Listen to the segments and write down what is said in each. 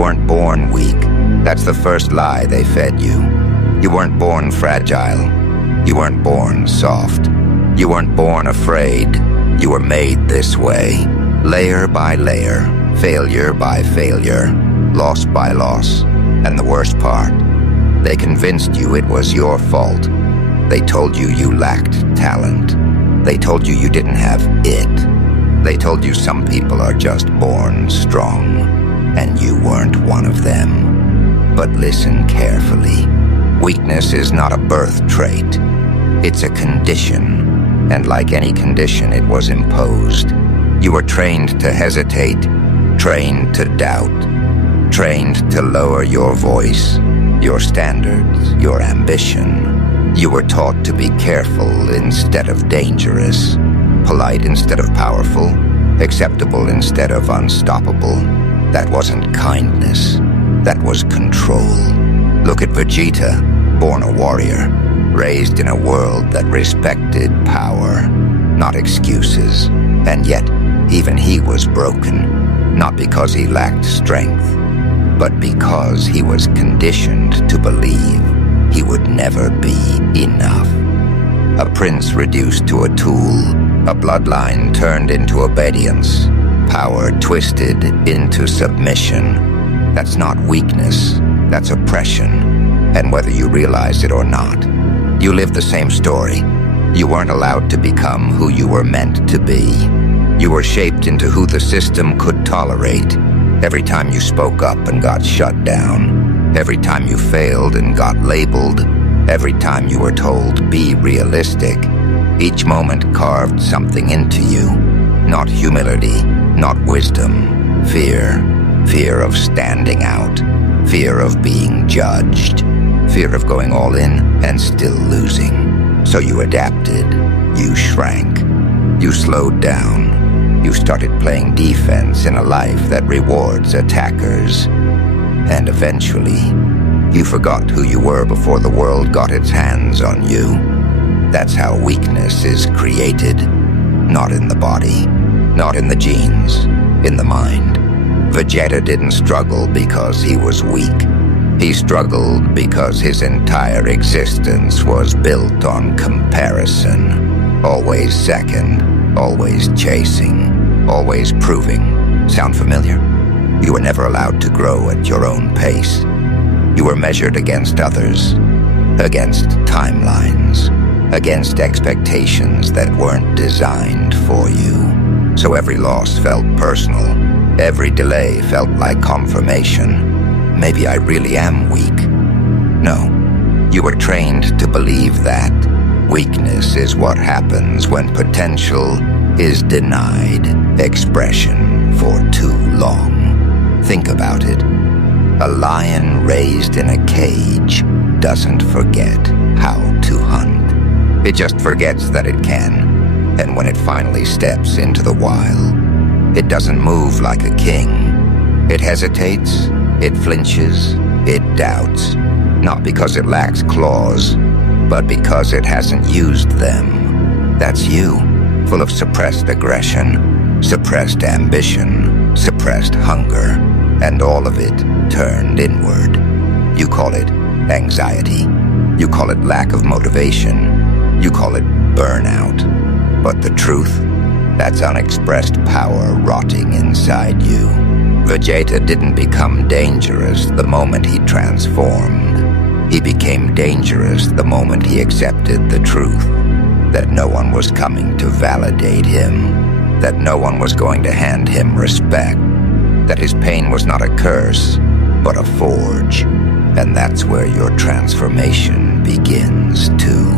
weren't born weak. That's the first lie they fed you. You weren't born fragile. You weren't born soft. You weren't born afraid. You were made this way. Layer by layer, failure by failure, loss by loss. And the worst part, they convinced you it was your fault. They told you you lacked talent. They told you you didn't have it. They told you some people are just born strong, and you weren't one of them. But listen carefully. Weakness is not a birth trait. It's a condition, and like any condition, it was imposed. You were trained to hesitate, trained to doubt, trained to lower your voice, your standards, your ambition. You were taught to be careful instead of dangerous, polite instead of powerful, acceptable instead of unstoppable. That wasn't kindness. That was control. Look at Vegeta, born a warrior, raised in a world that respected power, not excuses. And yet, even he was broken, not because he lacked strength, but because he was conditioned to believe he would never be enough. A prince reduced to a tool, a bloodline turned into obedience, power twisted into submission. That's not weakness, that's oppression. And whether you realize it or not, you live the same story. You weren't allowed to become who you were meant to be. You were shaped into who the system could tolerate. Every time you spoke up and got shut down, every time you failed and got labeled, every time you were told, be realistic, each moment carved something into you. Not humility, not wisdom, fear. Fear of standing out, fear of being judged, fear of going all in and still losing. So you adapted, you shrank, you slowed down. You started playing defense in a life that rewards attackers. And eventually, you forgot who you were before the world got its hands on you. That's how weakness is created. Not in the body, not in the genes, in the mind. Vegeta didn't struggle because he was weak. He struggled because his entire existence was built on comparison. Always second, always chasing, always proving. Sound familiar? You were never allowed to grow at your own pace. You were measured against others, against timelines, against expectations that weren't designed for you. So every loss felt personal. Every delay felt like confirmation. Maybe I really am weak. No, you were trained to believe that. Weakness is what happens when potential is denied expression for too long. Think about it. A lion raised in a cage doesn't forget how to hunt. It just forgets that it can. And when it finally steps into the wild, it doesn't move like a king. It hesitates, it flinches, it doubts. Not because it lacks claws, but because it hasn't used them. That's you, full of suppressed aggression, suppressed ambition, suppressed hunger, and all of it turned inward. You call it anxiety. You call it lack of motivation. You call it burnout. But the truth? That's unexpressed power rotting inside you. Vegeta didn't become dangerous the moment he transformed. He became dangerous the moment he accepted the truth. That no one was coming to validate him. That no one was going to hand him respect. That his pain was not a curse, but a forge. And that's where your transformation begins too.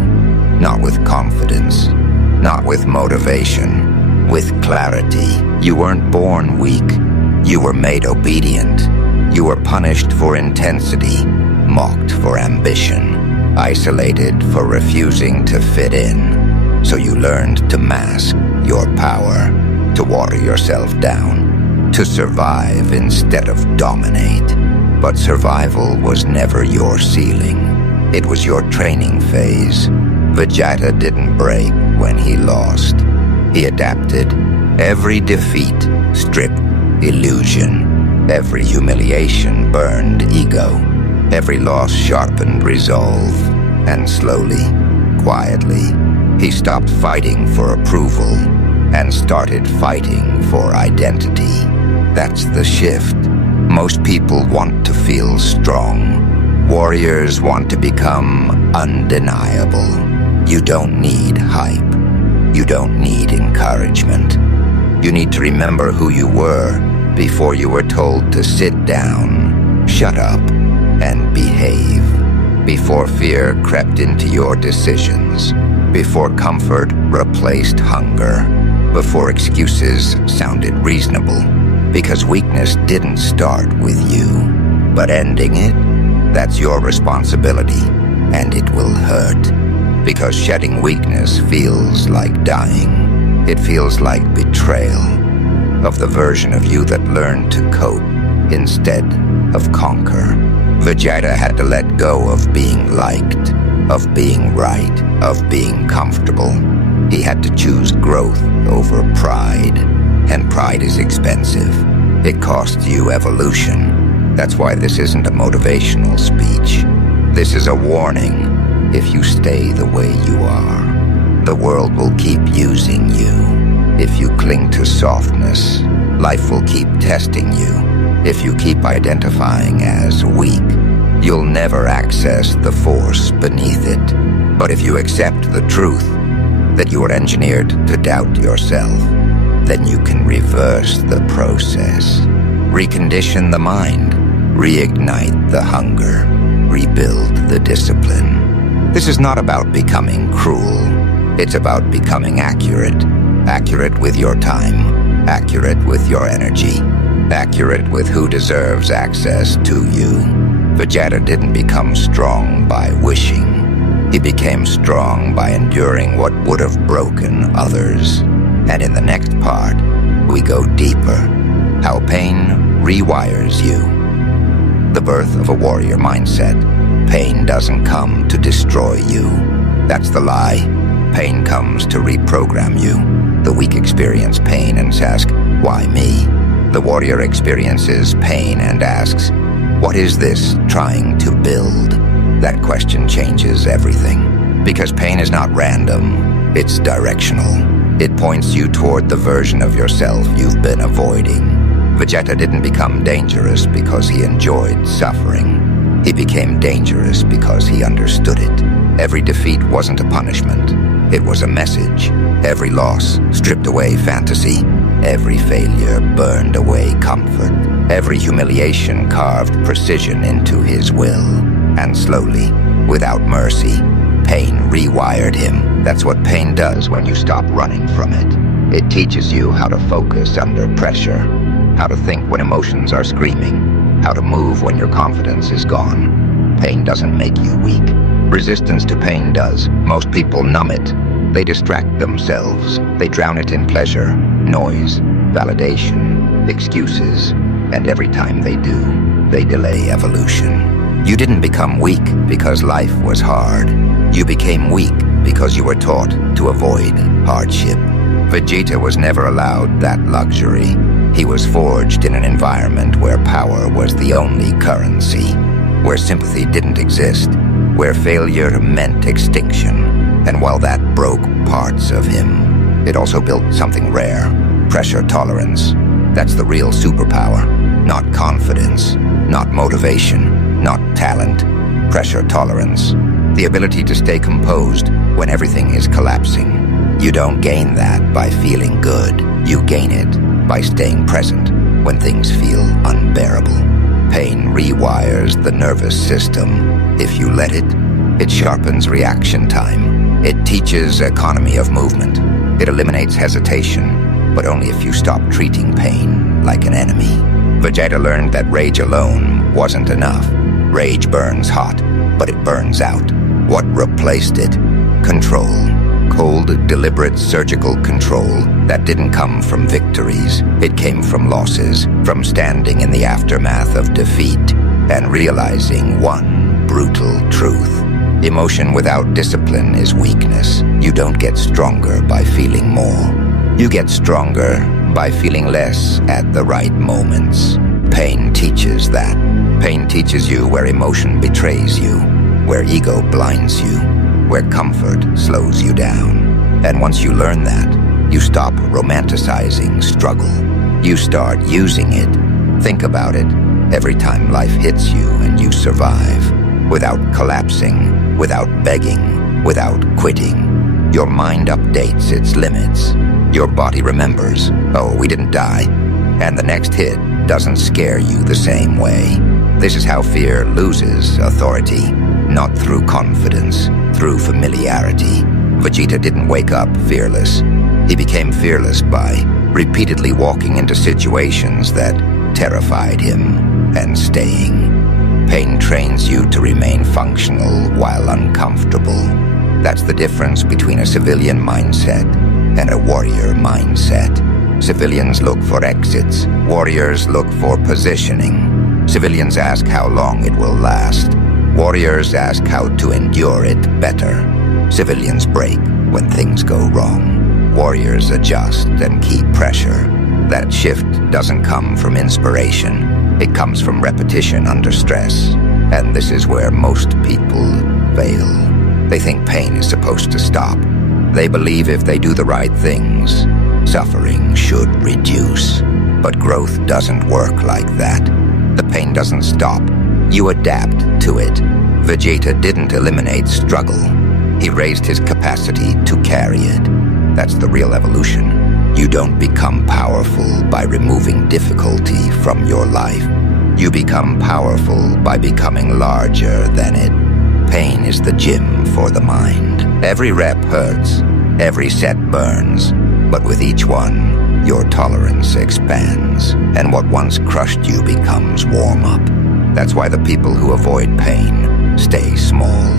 Not with confidence, not with motivation, with clarity. You weren't born weak. You were made obedient. You were punished for intensity, mocked for ambition, isolated for refusing to fit in. So you learned to mask your power, to water yourself down, to survive instead of dominate. But survival was never your ceiling. It was your training phase. Vegeta didn't break when he lost. He adapted. Every defeat stripped illusion. Every humiliation burned ego. Every loss sharpened resolve. And slowly, quietly, he stopped fighting for approval and started fighting for identity. That's the shift. Most people want to feel strong. Warriors want to become undeniable. You don't need hype. You don't need encouragement. You need to remember who you were before you were told to sit down, shut up, and behave. Before fear crept into your decisions. Before comfort replaced hunger. Before excuses sounded reasonable. Because weakness didn't start with you. But ending it, that's your responsibility, and it will hurt. Because shedding weakness feels like dying. It feels like betrayal of the version of you that learned to cope instead of conquer. Vegeta had to let go of being liked, of being right, of being comfortable. He had to choose growth over pride. And pride is expensive. It costs you evolution. That's why this isn't a motivational speech. This is a warning. If you stay the way you are, the world will keep using you. If you cling to softness, life will keep testing you. If you keep identifying as weak, you'll never access the force beneath it. But if you accept the truth that you are engineered to doubt yourself, then you can reverse the process. Recondition the mind, reignite the hunger, rebuild the discipline. This is not about becoming cruel. It's about becoming accurate. Accurate with your time, accurate with your energy, accurate with who deserves access to you. Vegeta didn't become strong by wishing. He became strong by enduring what would have broken others. And in the next part, we go deeper. How pain rewires you. The birth of a warrior mindset. Pain doesn't come to destroy you. That's the lie. Pain comes to reprogram you. The weak experience pain and ask, why me? The warrior experiences pain and asks, what is this trying to build? That question changes everything. Because pain is not random, it's directional. It points you toward the version of yourself you've been avoiding. Vegeta didn't become dangerous because he enjoyed suffering. He became dangerous because he understood it. Every defeat wasn't a punishment. It was a message. Every loss stripped away fantasy. Every failure burned away comfort. Every humiliation carved precision into his will. And slowly, without mercy, pain rewired him. That's what pain does when you stop running from it. It teaches you how to focus under pressure, how to think when emotions are screaming, how to move when your confidence is gone. Pain doesn't make you weak. Resistance to pain does. Most people numb it. They distract themselves. They drown it in pleasure, noise, validation, excuses. And every time they do, they delay evolution. You didn't become weak because life was hard. You became weak because you were taught to avoid hardship. Vegeta was never allowed that luxury. He was forged in an environment where power was the only currency, where sympathy didn't exist, where failure meant extinction. And while that broke parts of him, it also built something rare, pressure tolerance. That's the real superpower. Not confidence, not motivation, not talent. Pressure tolerance. The ability to stay composed when everything is collapsing. You don't gain that by feeling good. You gain it by staying present when things feel unbearable. Pain rewires the nervous system. If you let it, it sharpens reaction time. It teaches economy of movement. It eliminates hesitation, but only if you stop treating pain like an enemy. Vegeta learned that rage alone wasn't enough. Rage burns hot, but it burns out. What replaced it? Control. Cold, deliberate, surgical control that didn't come from victories. It came from losses, from standing in the aftermath of defeat and realizing one brutal truth. Emotion without discipline is weakness. You don't get stronger by feeling more. You get stronger by feeling less at the right moments. Pain teaches that. Pain teaches you where emotion betrays you, where ego blinds you, where comfort slows you down. And once you learn that, you stop romanticizing struggle. You start using it. Think about it every time life hits you and you survive, without collapsing, without begging, without quitting. Your mind updates its limits. Your body remembers, oh, we didn't die. And the next hit doesn't scare you the same way. This is how fear loses authority, not through confidence, through familiarity. Vegeta didn't wake up fearless. He became fearless by repeatedly walking into situations that terrified him and staying. Pain trains you to remain functional while uncomfortable. That's the difference between a civilian mindset and a warrior mindset. Civilians look for exits. Warriors look for positioning. Civilians ask how long it will last. Warriors ask how to endure it better. Civilians break when things go wrong. Warriors adjust and keep pressure. That shift doesn't come from inspiration. It comes from repetition under stress. And this is where most people fail. They think pain is supposed to stop. They believe if they do the right things, suffering should reduce. But growth doesn't work like that. The pain doesn't stop. You adapt to it. Vegeta didn't eliminate struggle. He raised his capacity to carry it. That's the real evolution. You don't become powerful by removing difficulty from your life. You become powerful by becoming larger than it. Pain is the gym for the mind. Every rep hurts. Every set burns. But with each one, your tolerance expands, and what once crushed you becomes warm-up. That's why the people who avoid pain stay small.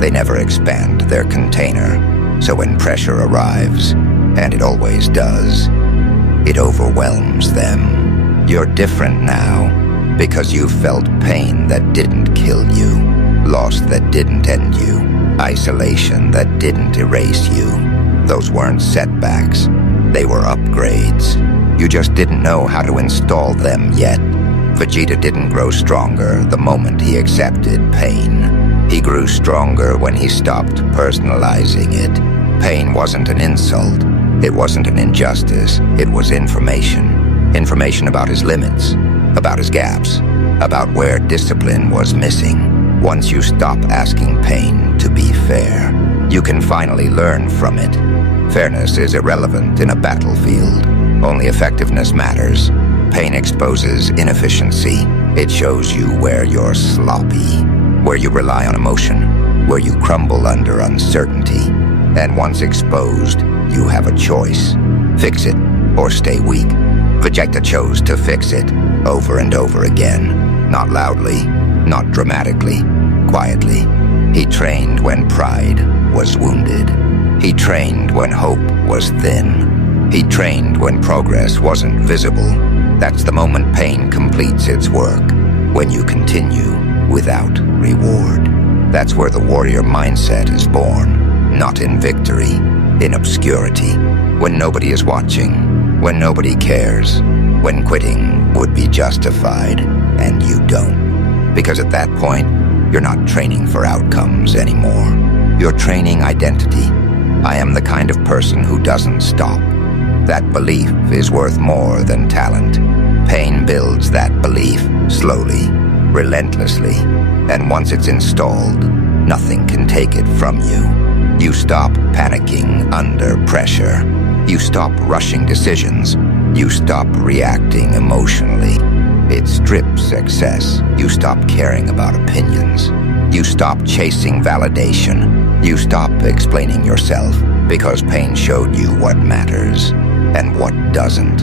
They never expand their container, so when pressure arrives, and it always does, it overwhelms them. You're different now because you felt pain that didn't kill you, loss that didn't end you, isolation that didn't erase you. Those weren't setbacks. They were upgrades. You just didn't know how to install them yet. Vegeta didn't grow stronger the moment he accepted pain. He grew stronger when he stopped personalizing it. Pain wasn't an insult. It wasn't an injustice. It was information. Information about his limits, about his gaps, about where discipline was missing. Once you stop asking pain to be fair, you can finally learn from it. Fairness is irrelevant in a battlefield. Only effectiveness matters. Pain exposes inefficiency. It shows you where you're sloppy, where you rely on emotion, where you crumble under uncertainty. And once exposed, you have a choice. Fix it or stay weak. Vegeta chose to fix it over and over again. Not loudly, not dramatically, quietly. He trained when pride was wounded. He trained when hope was thin. He trained when progress wasn't visible. That's the moment pain completes its work, when you continue without reward. That's where the warrior mindset is born, not in victory, in obscurity, when nobody is watching, when nobody cares, when quitting would be justified, and you don't. Because at that point, you're not training for outcomes anymore. You're training identity. I am the kind of person who doesn't stop. That belief is worth more than talent. Pain builds that belief slowly, relentlessly, and once it's installed, nothing can take it from you. You stop panicking under pressure. You stop rushing decisions. You stop reacting emotionally. It strips success. You stop caring about opinions. You stop chasing validation. You stop explaining yourself because pain showed you what matters and what doesn't.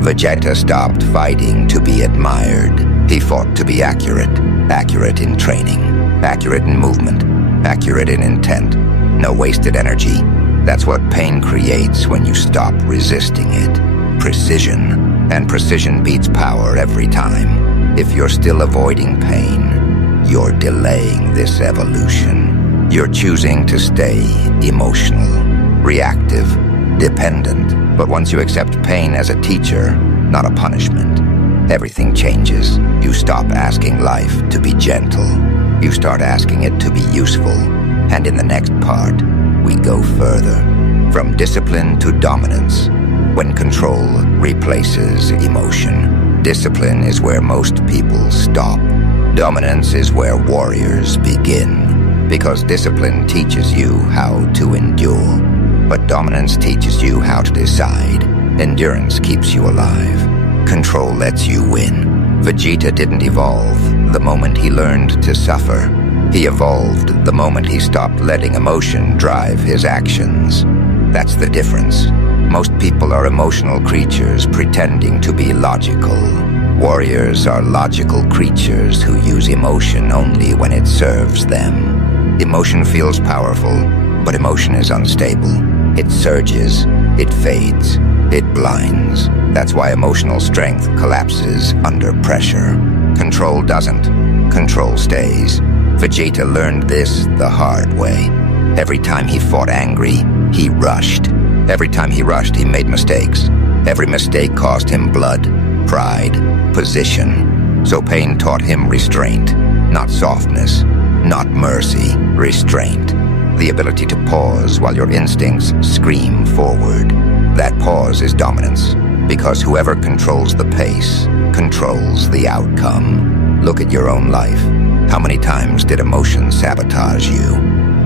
Vegeta stopped fighting to be admired. He fought to be accurate. Accurate in training. Accurate in movement. Accurate in intent. No wasted energy. That's what pain creates when you stop resisting it. Precision. And precision beats power every time. If you're still avoiding pain, you're delaying this evolution. You're choosing to stay emotional, reactive, dependent. But once you accept pain as a teacher, not a punishment, everything changes. You stop asking life to be gentle. You start asking it to be useful. And in the next part, we go further. From discipline to dominance. When control replaces emotion, discipline is where most people stop. Dominance is where warriors begin. Because discipline teaches you how to endure. But dominance teaches you how to decide. Endurance keeps you alive. Control lets you win. Vegeta didn't evolve the moment he learned to suffer. He evolved the moment he stopped letting emotion drive his actions. That's the difference. Most people are emotional creatures pretending to be logical. Warriors are logical creatures who use emotion only when it serves them. Emotion feels powerful, but emotion is unstable. It surges, it fades, it blinds. That's why emotional strength collapses under pressure. Control doesn't. Control stays. Vegeta learned this the hard way. Every time he fought angry, he rushed. Every time he rushed, he made mistakes. Every mistake cost him blood, pride, position. So pain taught him restraint, not softness, not mercy, restraint. The ability to pause while your instincts scream forward. That pause is dominance, because whoever controls the pace controls the outcome. Look at your own life. How many times did emotion sabotage you?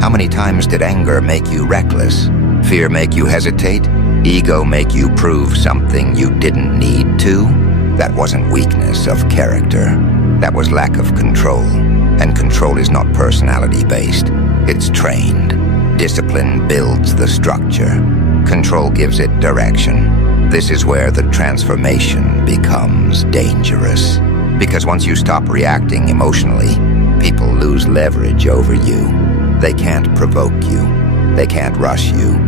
How many times did anger make you reckless? Fear make you hesitate? Ego make you prove something you didn't need to? That wasn't weakness of character. That was lack of control. And control is not personality-based. It's trained. Discipline builds the structure. Control gives it direction. This is where the transformation becomes dangerous. Because once you stop reacting emotionally, people lose leverage over you. They can't provoke you. They can't rush you.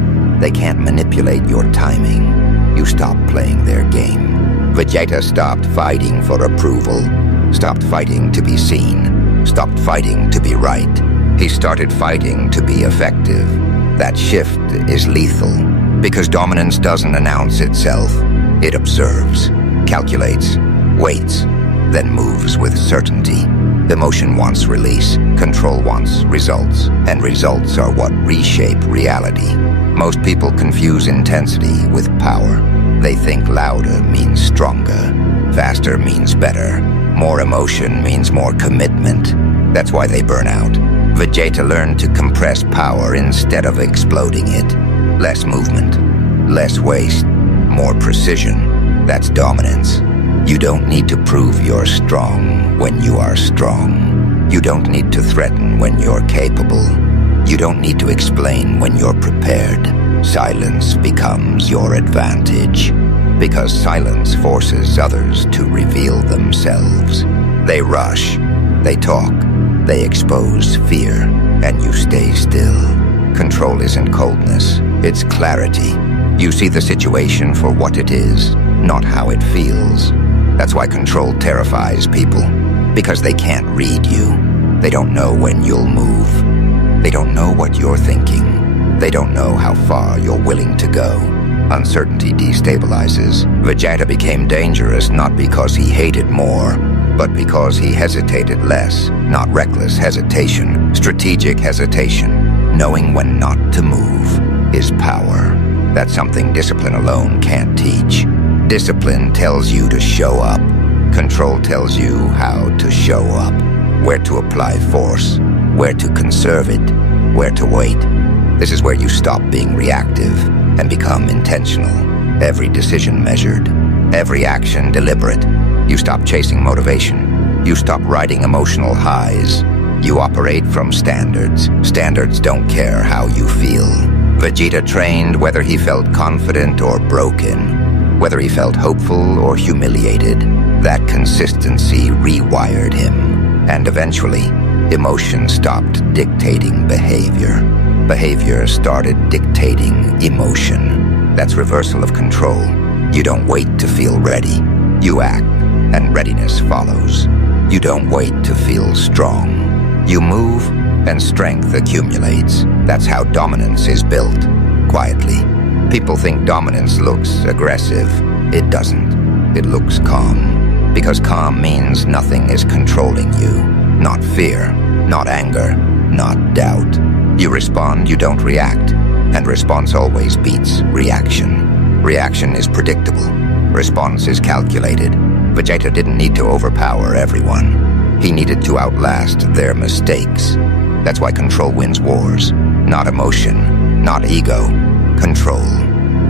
They can't manipulate your timing. You stop playing their game. Vegeta stopped fighting for approval, stopped fighting to be seen, stopped fighting to be right. He started fighting to be effective. That shift is lethal, because dominance doesn't announce itself. It observes, calculates, waits, then moves with certainty. Emotion wants release, control wants results, and results are what reshape reality. Most people confuse intensity with power. They think louder means stronger, faster means better, more emotion means more commitment. That's why they burn out. Vegeta learned to compress power instead of exploding it. Less movement, less waste, more precision. That's dominance. You don't need to prove you're strong when you are strong. You don't need to threaten when you're capable. You don't need to explain when you're prepared. Silence becomes your advantage, because silence forces others to reveal themselves. They rush, they talk, they expose fear, and you stay still. Control isn't coldness, it's clarity. You see the situation for what it is, not how it feels. That's why control terrifies people, because they can't read you. They don't know when you'll move. They don't know what you're thinking. They don't know how far you're willing to go. Uncertainty destabilizes. Vegeta became dangerous not because he hated more, but because he hesitated less. Not reckless hesitation, strategic hesitation. Knowing when not to move is power. That's something discipline alone can't teach. Discipline tells you to show up. Control tells you how to show up. Where to apply force, where to conserve it, where to wait. This is where you stop being reactive and become intentional. Every decision measured, every action deliberate. You stop chasing motivation. You stop riding emotional highs. You operate from standards. Standards don't care how you feel. Vegeta trained whether he felt confident or broken, whether he felt hopeful or humiliated. That consistency rewired him, and eventually, emotion stopped dictating behavior. Behavior started dictating emotion. That's reversal of control. You don't wait to feel ready. You act, and readiness follows. You don't wait to feel strong. You move, and strength accumulates. That's how dominance is built, quietly. People think dominance looks aggressive. It doesn't. It looks calm. Because calm means nothing is controlling you. Not fear, not anger, not doubt. You respond, you don't react. And response always beats reaction. Reaction is predictable. Response is calculated. Vegeta didn't need to overpower everyone. He needed to outlast their mistakes. That's why control wins wars. Not emotion, not ego. Control.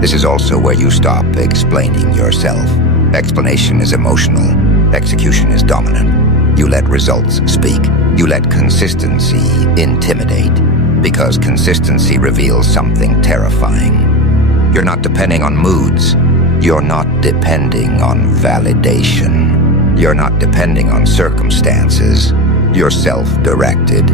This is also where you stop explaining yourself. Explanation is emotional. Execution is dominant. You let results speak. You let consistency intimidate. Because consistency reveals something terrifying. You're not depending on moods. You're not depending on validation. You're not depending on circumstances. You're self-directed.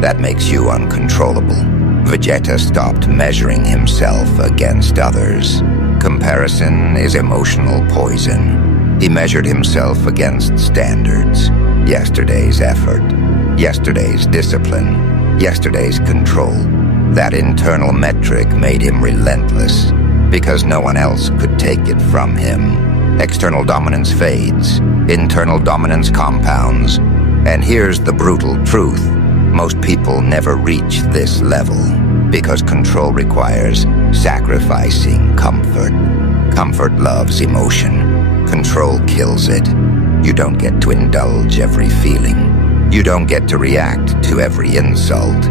That makes you uncontrollable. Vegeta stopped measuring himself against others. Comparison is emotional poison. He measured himself against standards. Yesterday's effort. Yesterday's discipline. Yesterday's control. That internal metric made him relentless. Because no one else could take it from him. External dominance fades. Internal dominance compounds. And here's the brutal truth. Most people never reach this level because control requires sacrificing comfort. Comfort loves emotion. Control kills it. You don't get to indulge every feeling. You don't get to react to every insult.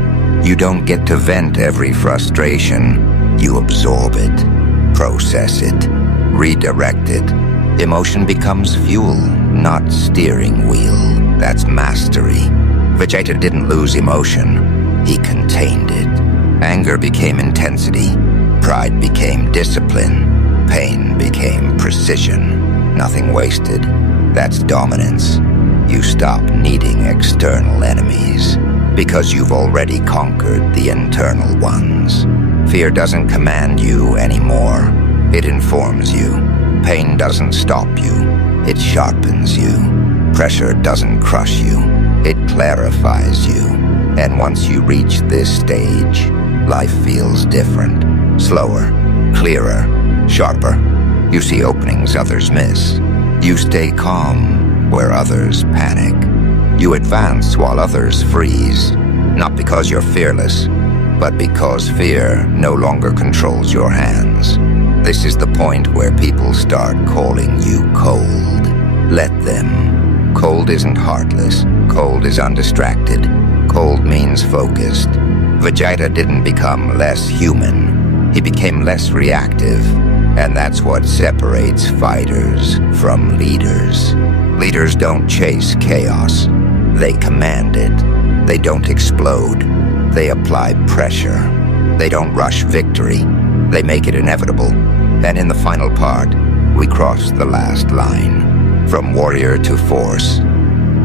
You don't get to vent every frustration. You absorb it, process it, redirect it. Emotion becomes fuel, not steering wheel. That's mastery. Vegeta didn't lose emotion. He contained it. Anger became intensity. Pride became discipline. Pain became precision. Nothing wasted. That's dominance. You stop needing external enemies because you've already conquered the internal ones. Fear doesn't command you anymore. It informs you. Pain doesn't stop you. It sharpens you. Pressure doesn't crush you. It clarifies you. And once you reach this stage, life feels different. Slower, clearer, sharper. You see openings others miss. You stay calm where others panic. You advance while others freeze. Not because you're fearless, but because fear no longer controls your hands. This is the point where people start calling you cold. Let them. Cold isn't heartless. Cold is undistracted. Cold means focused. Vegeta didn't become less human. He became less reactive. And that's what separates fighters from leaders. Leaders don't chase chaos. They command it. They don't explode. They apply pressure. They don't rush victory. They make it inevitable. And in the final part, we cross the last line. From warrior to force,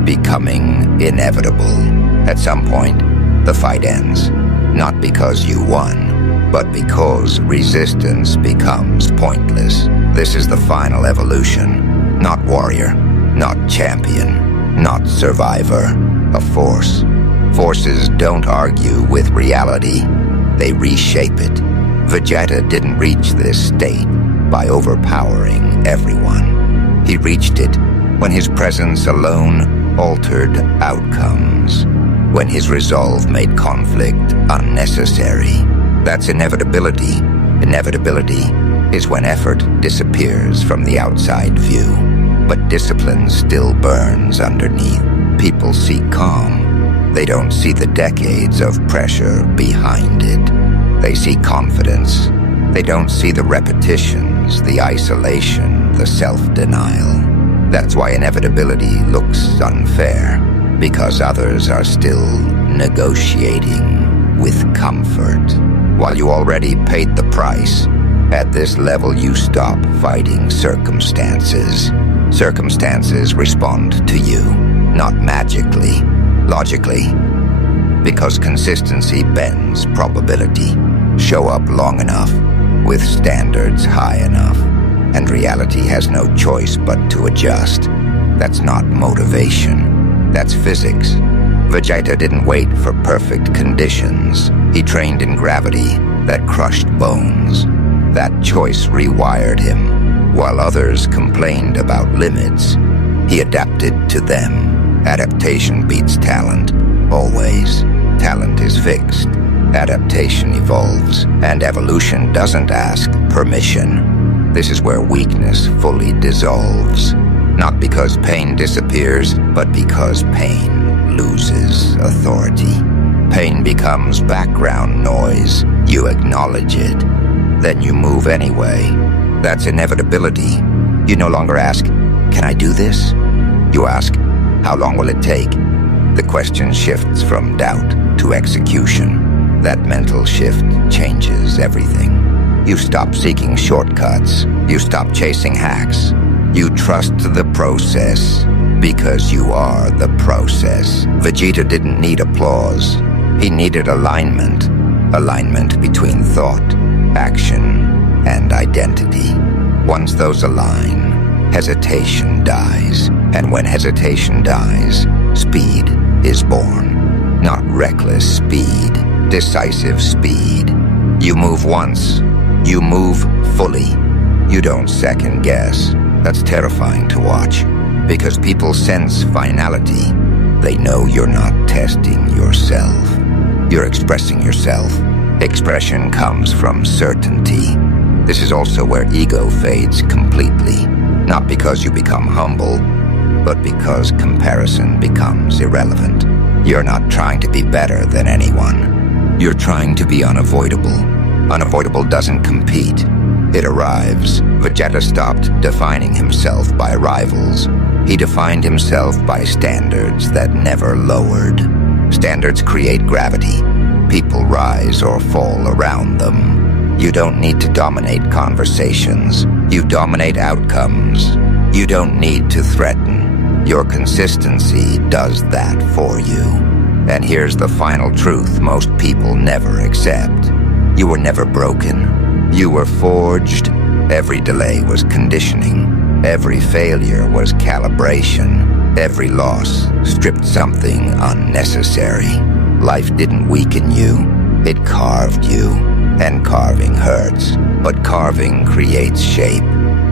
becoming inevitable. At some point, the fight ends. Not because you won, but because resistance becomes pointless. This is the final evolution. Not warrior, not champion, not survivor. A force. Forces don't argue with reality. They reshape it. Vegeta didn't reach this state by overpowering everyone. He reached it when his presence alone altered outcomes, when his resolve made conflict unnecessary. That's inevitability. Inevitability is when effort disappears from the outside view, but discipline still burns underneath. People seek calm. They don't see the decades of pressure behind it. They see confidence. They don't see the repetitions, the isolation, the self-denial. That's why inevitability looks unfair, because others are still negotiating with comfort, while you already paid the price. At this level, you stop fighting circumstances. Circumstances respond to you, not magically, logically, because consistency bends probability. Show up long enough, with standards high enough, and reality has no choice but to adjust. That's not motivation. That's physics. Vegeta didn't wait for perfect conditions. He trained in gravity that crushed bones. That choice rewired him. While others complained about limits, He adapted to them. Adaptation beats talent. Always. Talent is fixed. Adaptation evolves, and evolution doesn't ask permission. This is where weakness fully dissolves. Not because pain disappears, but because pain loses authority. Pain becomes background noise. You acknowledge it. Then you move anyway. That's inevitability. You no longer ask, "Can I do this?" You ask, "How long will it take?" The question shifts from doubt to execution. That mental shift changes everything. You stop seeking shortcuts. You stop chasing hacks. You trust the process because you are the process. Vegeta didn't need applause. He needed alignment. Alignment between thought, action, and identity. Once those align, hesitation dies. And when hesitation dies, speed is born. Not reckless speed, decisive speed. You move once, you move fully. You don't second guess. That's terrifying to watch, because people sense finality. They know you're not testing yourself. You're expressing yourself. Expression comes from certainty. This is also where ego fades completely. Not because you become humble, but because comparison becomes irrelevant. You're not trying to be better than anyone. You're trying to be unavoidable. Unavoidable doesn't compete. It arrives. Vegeta stopped defining himself by rivals. He defined himself by standards that never lowered. Standards create gravity. People rise or fall around them. You don't need to dominate conversations. You dominate outcomes. You don't need to threaten. Your consistency does that for you. And here's the final truth most people never accept. You were never broken. You were forged. Every delay was conditioning. Every failure was calibration. Every loss stripped something unnecessary. Life didn't weaken you. It carved you. And carving hurts. But carving creates shape.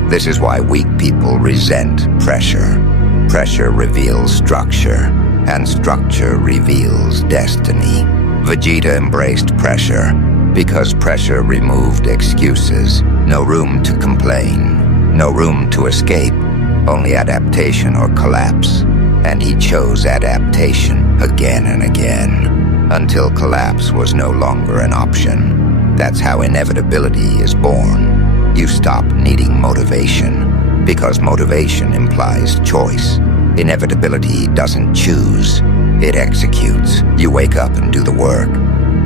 This is why weak people resent pressure. Pressure reveals structure. And structure reveals destiny. Vegeta embraced pressure. Because pressure removed excuses. No room to complain. No room to escape. Only adaptation or collapse. And he chose adaptation again and again. Until collapse was no longer an option. That's how inevitability is born. You stop needing motivation. Because motivation implies choice. Inevitability doesn't choose. It executes. You wake up and do the work.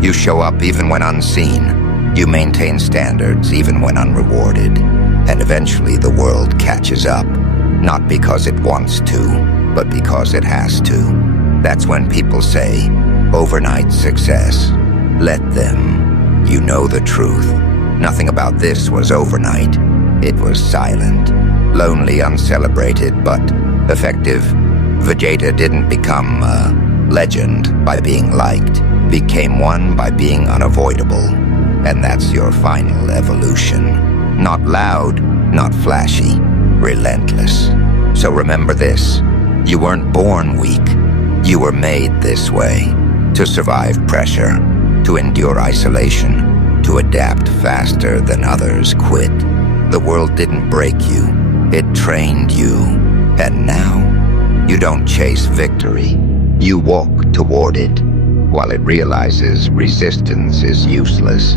You show up even when unseen. You maintain standards even when unrewarded. And eventually the world catches up. Not because it wants to, but because it has to. That's when people say, overnight success. Let them. You know the truth. Nothing about this was overnight. It was silent, lonely, uncelebrated, but effective. Vegeta didn't become a legend by being liked. Became one by being unavoidable. And that's your final evolution. Not loud, not flashy, relentless. So remember this, you weren't born weak. You were made this way. To survive pressure, to endure isolation, to adapt faster than others quit. The world didn't break you, it trained you. And now, you don't chase victory. You walk toward it. While it realizes resistance is useless.